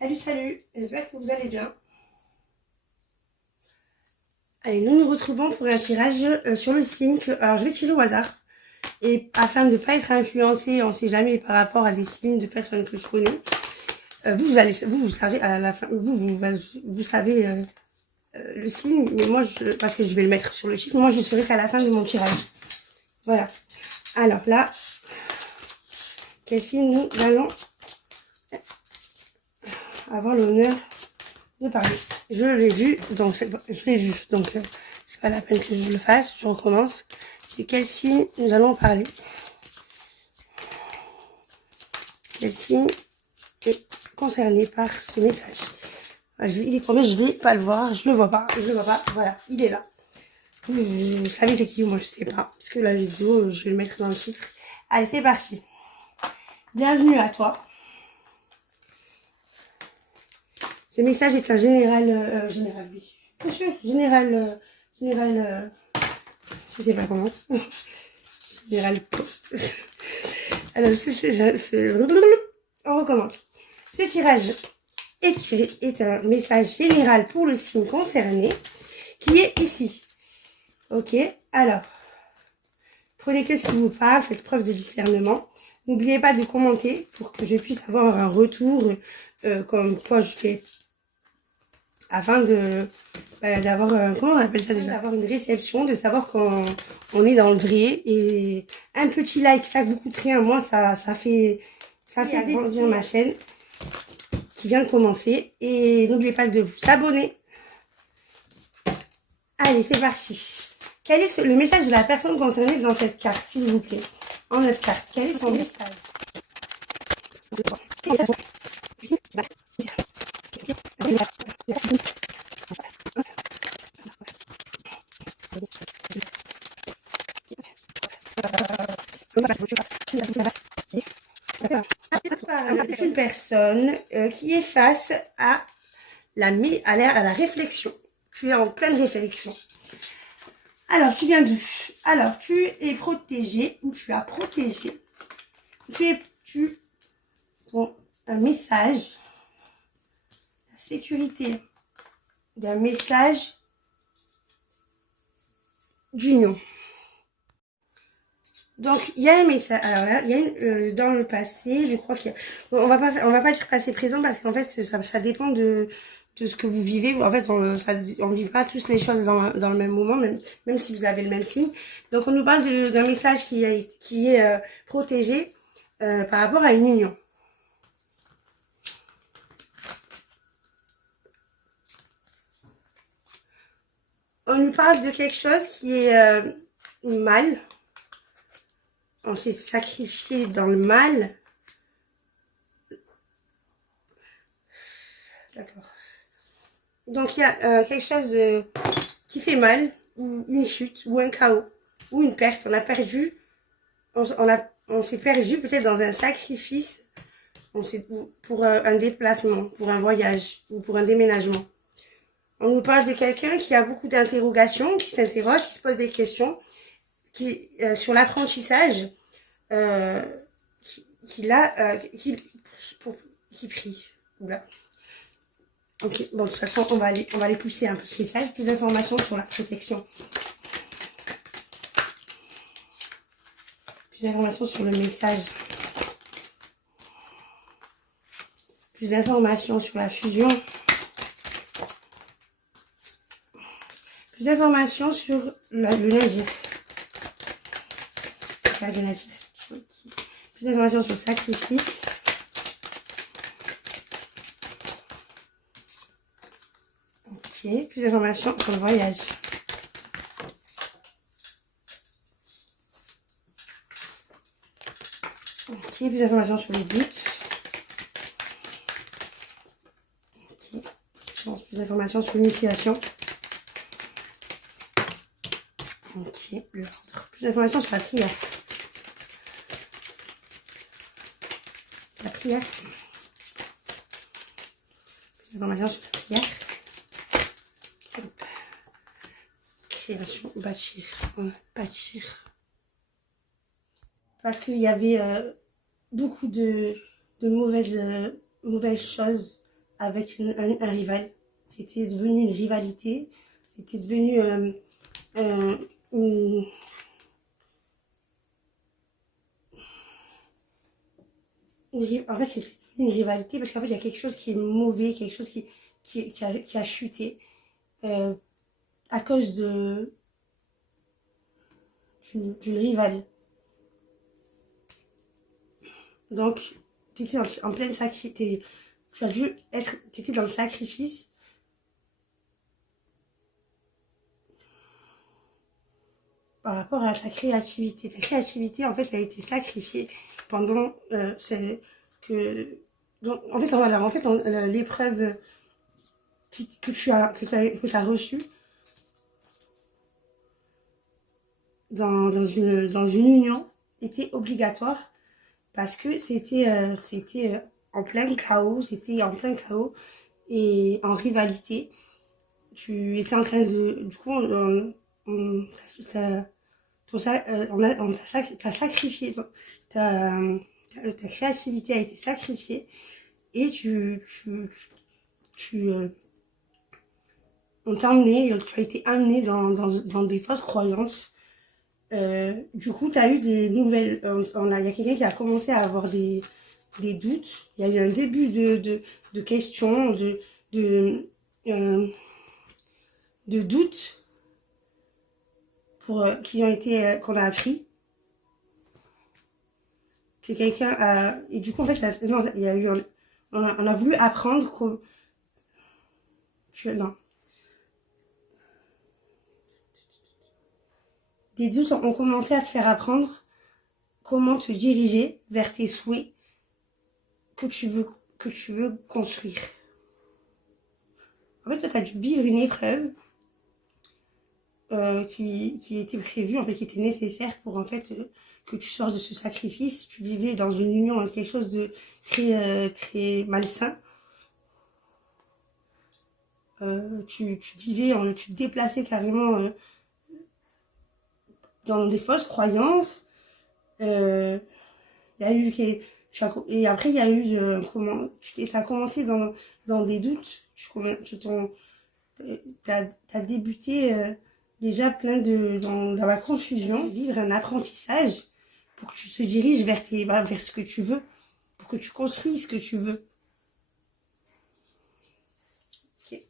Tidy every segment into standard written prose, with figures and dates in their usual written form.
Salut, salut, j'espère que vous allez bien. Allez, nous nous retrouvons pour un tirage sur le signe alors je vais tirer au hasard. Et afin de ne pas être influencé, on ne sait jamais, par rapport à des signes de personnes que je connais, vous savez, à la fin, vous savez le signe, mais moi, parce que je vais le mettre sur le chiffre, moi je ne saurai qu'à la fin de mon tirage. Voilà. Alors là, quel signe nous allons avoir l'honneur de parler. Je l'ai vu, donc c'est pas la peine que je le fasse. Je recommence. De quel signe nous allons parler? Quel signe est concerné par ce message? Il est tombé, je vais pas le voir, je le vois pas, voilà, il est là. Vous savez c'est qui? Moi je sais pas, parce que la vidéo, je vais le mettre dans le titre. Allez, c'est parti. Bienvenue à toi. Ce message est un général, oui. Bien sûr, je sais pas comment. Général post. Alors, on recommence. Ce tirage est un message général pour le signe concerné qui est ici. Ok, alors, prenez que ce qui vous parle, faites preuve de discernement. N'oubliez pas de commenter pour que je puisse avoir un retour comme quoi je fais afin de d'avoir comment on appelle ça déjà, d'avoir une réception, de savoir qu'on est dans le vrai. Et un petit like, ça vous coûte rien, moi ça fait agrandir ma chaîne qui vient de commencer. Et n'oubliez pas de vous abonner. Allez, c'est parti. Quel est le message de la personne concernée dans cette carte, s'il vous plaît? En 9 cartes, quel est son message? Une personne qui est face à la réflexion. Tu es en pleine réflexion. Alors, tu viens d'où? Alors, tu es protégé ou tu as protégé. Un message, la sécurité d'un message d'union. Donc, il y a un message. Alors là, il y a dans le passé, je crois qu'il y a. On va pas dire passé présent parce qu'en fait, ça dépend de ce que vous vivez. En fait, on ne vit pas tous les choses dans le même moment, même si vous avez le même signe. Donc, on nous parle d'un message qui est protégé par rapport à une union. On nous parle de quelque chose qui est mal. On s'est sacrifié dans le mal. D'accord. Donc, il y a quelque chose qui fait mal, ou une chute, ou un chaos, ou une perte. On a perdu, on s'est perdu peut-être dans un sacrifice, pour un déplacement, pour un voyage, ou pour un déménagement. On nous parle de quelqu'un qui a beaucoup d'interrogations, qui s'interroge, qui se pose des questions, sur l'apprentissage, qui prie. Oula. Ok, bon, de toute façon, on va aller pousser un peu ce message. Plus d'informations sur la protection. Plus d'informations sur le message. Plus d'informations sur la fusion. Plus d'informations sur le Nadir. Plus d'informations sur le sacrifice. Ok, plus d'informations sur le voyage. Ok, plus d'informations sur les buts. Ok, plus d'informations sur l'initiation. Ok, l'ordre. Plus d'informations sur la prière. La prière. Plus d'informations sur la prière. Hop. Création, bâtir. Bâtir. Parce qu'il y avait beaucoup de mauvaises choses avec un rival. C'était devenu une rivalité. C'était devenu une, en fait, c'était une rivalité parce qu'en fait, il y a quelque chose qui est mauvais, quelque chose qui a chuté euh, à cause d'une rivale. Donc, tu étais en pleine sacrifice. Tu as dû être. Tu étais dans le sacrifice par rapport à ta créativité. Ta créativité, en fait, elle a été sacrifiée pendant que. Donc, en fait, voilà, en fait, l'épreuve que tu as reçue dans une union était obligatoire parce que c'était en plein chaos, c'était en plein chaos et en rivalité. Tu étais en train de, du coup, on, t'as- t'as sacrifié, ta créativité a été sacrifiée et tu on t'a emmené, tu as été amené dans des fausses croyances. Du coup, tu as eu des nouvelles. Il y a quelqu'un qui a commencé à avoir des doutes. Il y a eu un début de questions, de, euh, de doutes qui ont été, qu'on a appris. Que quelqu'un a. Et du coup, en fait, non, il y a eu. On a voulu apprendre que. Non. Des doutes ont commencé à te faire apprendre comment te diriger vers tes souhaits que que tu veux construire. En fait, toi, tu as dû vivre une épreuve qui était prévue, en fait, qui était nécessaire pour, en fait, que tu sors de ce sacrifice. Tu vivais dans une union avec quelque chose de très malsain. Tu vivais, tu te déplaçais carrément dans des fausses croyances. Il y a eu et après il y a eu comment tu as commencé dans des doutes. T'as débuté déjà plein dans la confusion, vivre un apprentissage pour que tu te diriges vers ce que tu veux, pour que tu construises ce que tu veux. Okay.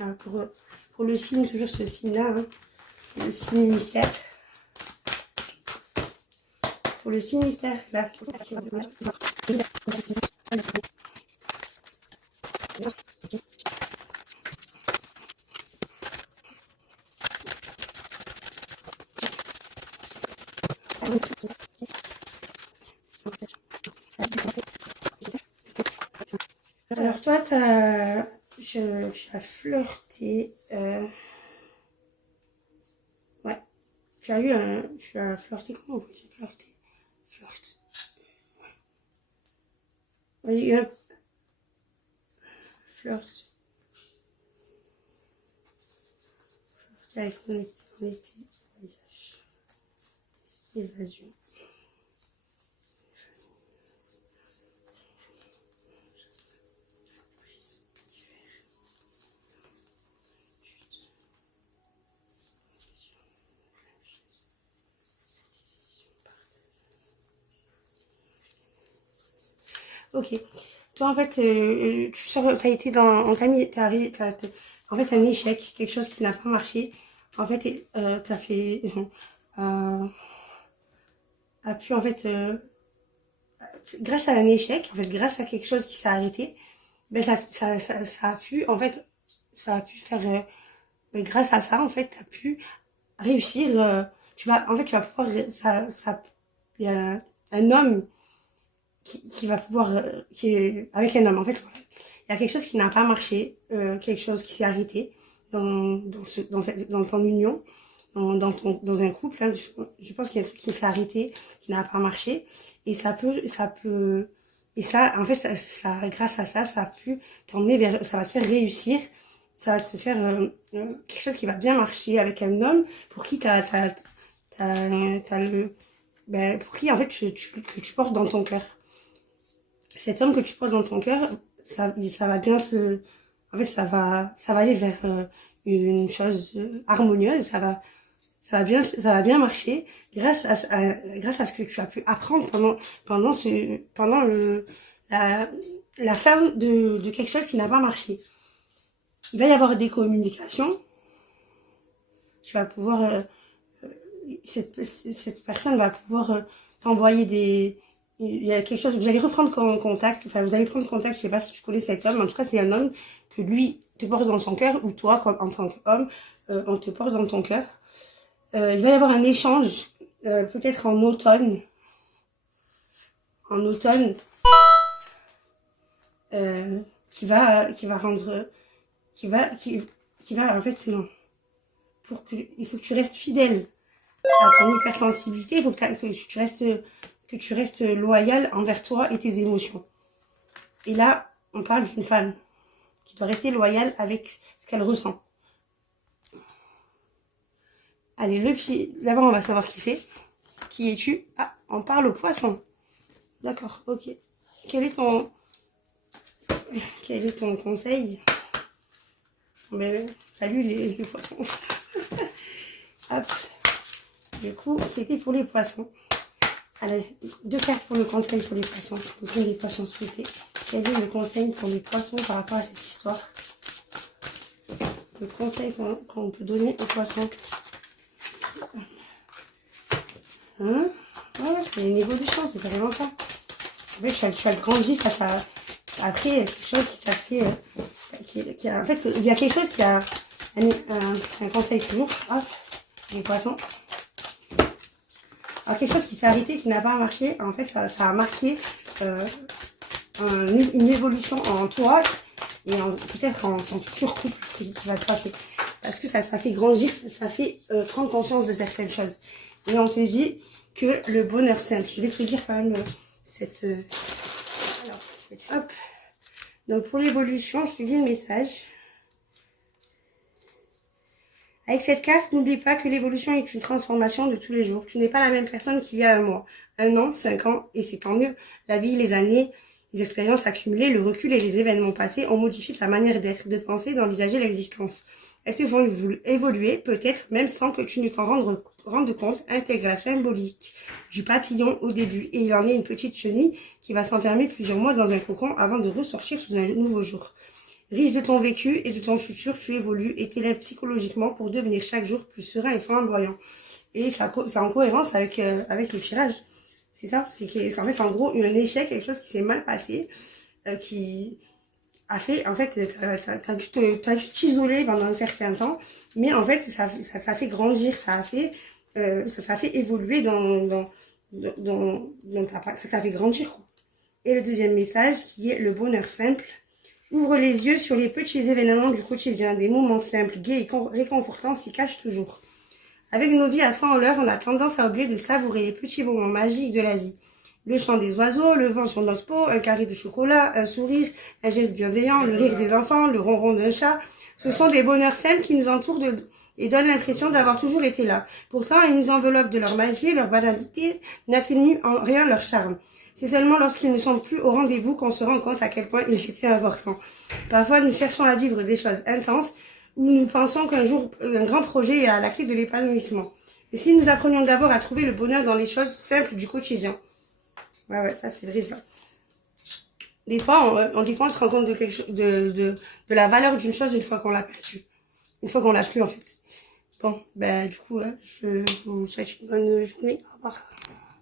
Alors pour le signe, toujours ce signe-là, hein, le signe mystère. Pour le signe mystère, là. Alors toi, tu as flirté. Ouais. Tu as flirté. Comment on peut dire flirté? Flirt. Ouais. Il y a eu un flirt. Avec honnêteté, voyage. Évasion. Ok. Toi, en fait, tu sors, t'as été dans, on t'a mis, en fait, un échec, quelque chose qui n'a pas marché. En fait, t'as fait, euh, a pu, en fait, grâce à un échec, en fait, grâce à quelque chose qui s'est arrêté, ben, ça a pu, en fait, ça a pu faire, ben, grâce à ça, en fait, t'as pu réussir, en fait, tu vas pouvoir, il y a un homme qui va pouvoir, qui est avec un homme. En fait, voilà. Il y a quelque chose qui n'a pas marché, quelque chose qui s'est arrêté dans ton union, dans un couple. Hein. Je pense qu'il y a un truc qui s'est arrêté, qui n'a pas marché. Et et ça, en fait, grâce à ça, ça a pu t'emmener ça va te faire réussir. Ça va te faire quelque chose qui va bien marcher avec un homme pour qui pour qui, en fait, que tu portes dans ton cœur. Cet homme que tu portes dans ton cœur, ça va bien se... En fait, ça va aller vers une chose harmonieuse, ça va bien marcher grâce à ce que tu as pu apprendre pendant la fin de quelque chose qui n'a pas marché. Il va y avoir des communications. Tu vas pouvoir, cette personne va pouvoir t'envoyer il y a quelque chose, vous allez reprendre contact, enfin vous allez prendre contact, je sais pas si tu connais cet homme, en tout cas c'est un homme que lui te porte dans son cœur, ou toi, en tant qu'homme, on te porte dans ton cœur. Il va y avoir un échange, peut-être en automne, qui va rendre, qui va, en fait, non, il faut que tu restes fidèle à ton hypersensibilité, il faut que tu restes loyal envers toi et tes émotions. Et là, on parle d'une femme qui doit rester loyale avec ce qu'elle ressent. Allez, d'abord on va savoir qui c'est. Qui es-tu? Ah, on parle au poisson. D'accord, ok. Quel est ton conseil? Ben, salut les poissons. Hop. Du coup, c'était pour les poissons. Allez, 2 cartes pour le conseil pour les poissons. Donc, les poissons, s'il vous plaît. Quel est le conseil pour les poissons par rapport à cette histoire? Le conseil qu'on peut donner aux poissons. Hein? Ouais, c'est une évolution, c'est vraiment ça. En fait, tu as grandi face à... Après, quelque chose qui t'a fait... en fait, il y a quelque chose qui a... Un conseil toujours. Hop, les poissons. Alors, quelque chose qui s'est arrêté, qui n'a pas marché, en fait, ça a marqué une évolution en toi et peut-être en ton futur couple qui va se passer. Parce que ça t'a fait grandir, ça t'a fait prendre conscience de certaines choses. Et on te dit que le bonheur simple, je vais te dire quand même alors, hop. Donc pour l'évolution, je te dis le message. Avec cette carte, n'oublie pas que l'évolution est une transformation de tous les jours. Tu n'es pas la même personne qu'il y a un mois, 1 an, 5 ans, et c'est tant mieux. La vie, les années, les expériences accumulées, le recul et les événements passés ont modifié ta manière d'être, de penser, d'envisager l'existence. Elles te font évoluer, peut-être même sans que tu ne t'en rendes compte. Intègre la symbolique du papillon au début, et il en est une petite chenille qui va s'enfermer plusieurs mois dans un cocon avant de ressortir sous un nouveau jour. Riche de ton vécu et de ton futur, tu évolues et t'élèves psychologiquement pour devenir chaque jour plus serein et flamboyant. Et c'est en cohérence avec le tirage. C'est ça, en fait, en gros, un échec, quelque chose qui s'est mal passé, qui a fait, en fait, t'as dû t'isoler pendant un certain temps, mais en fait, ça t'a fait grandir, ça t'a fait évoluer ça t'a fait grandir, quoi. Et le deuxième message, qui est le bonheur simple. Ouvre les yeux sur les petits événements du quotidien. Des moments simples, gais et réconfortants s'y cachent toujours. Avec nos vies à 100 à l'heure, on a tendance à oublier de savourer les petits moments magiques de la vie. Le chant des oiseaux, le vent sur nos peaux, un carré de chocolat, un sourire, un geste bienveillant, le rire des enfants, le ronron d'un chat. Ce sont des bonheurs simples qui nous entourent et donnent l'impression d'avoir toujours été là. Pourtant, ils nous enveloppent de leur magie, leur banalité n'atténue en rien leur charme. C'est seulement lorsqu'ils ne sont plus au rendez-vous qu'on se rend compte à quel point ils étaient importants. Parfois, nous cherchons à vivre des choses intenses où nous pensons qu'un jour, un grand projet est à la clé de l'épanouissement. Et si nous apprenions d'abord à trouver le bonheur dans les choses simples du quotidien. Ouais, ça c'est vrai ça. Des fois, on se rend compte de la valeur d'une chose une fois qu'on l'a perdue. Une fois qu'on l'a plus en fait. Bon, ben du coup, je vous souhaite une bonne journée. Au revoir.